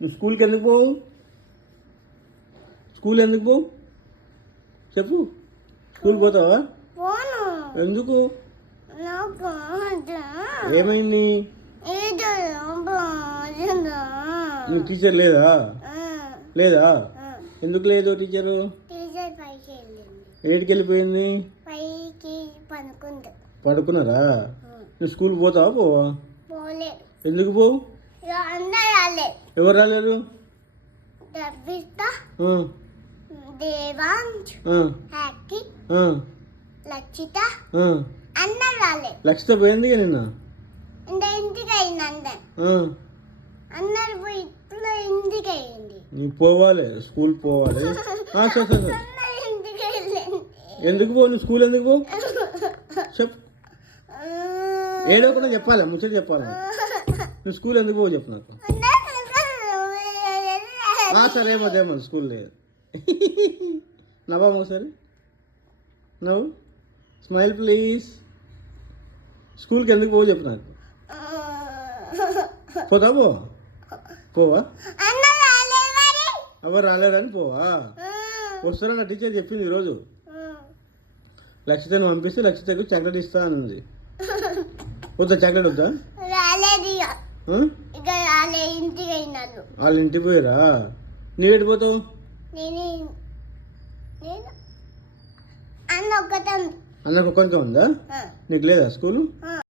నువ్వు స్కూల్కి ఎందుకు పోవు? స్కూల్ ఎందుకు పోవు చెప్పు. స్కూల్ పోతావా? ఎందుకు? ఏమైంది? నీ టీచర్ లేదా? లేదా? ఎందుకు లేదు టీచరు? ఏడికి వెళ్ళిపోయింది? పడుకున్నారా? నువ్వు స్కూల్ పోతావా పోవా? ఎందుకు పోవు? ఎవరు రాలేరు? లక్షిత పోయింది నిన్న. నీకు పోవాలి, స్కూల్ పోవాలి. సరే. ఎందుకు పోవు? నువ్వు స్కూల్ ఎందుకు పోవు చెప్పు. ఏడవకుండా చెప్పాలి, ముచ్చట చెప్పాలి. నువ్వు స్కూల్ ఎందుకు పోవు చెప్పు నాకు. సరే ఏమో స్కూల్ లేదు. నవ్వమ్మ ఒకసారి, నవ్వు. Smile please. స్కూల్కి ఎందుకు పోవు చెప్పు నాకు. పోతావా? పోవా? ఎవరు రాలేదని పోవా? వస్తారన్న టీచర్ చెప్పింది ఈరోజు. లక్షితను పంపిస్తే లక్షితకు చాక్లెట్ ఇస్తా అని ఉంది. వద్దా చాక్లెట్? వద్దా? వాళ్ళ ఇంటికి పోయారా? నీవేటి పోతావు? అన్నకు ఒక్కనికే ఉందా? నీకు లేదా స్కూలు?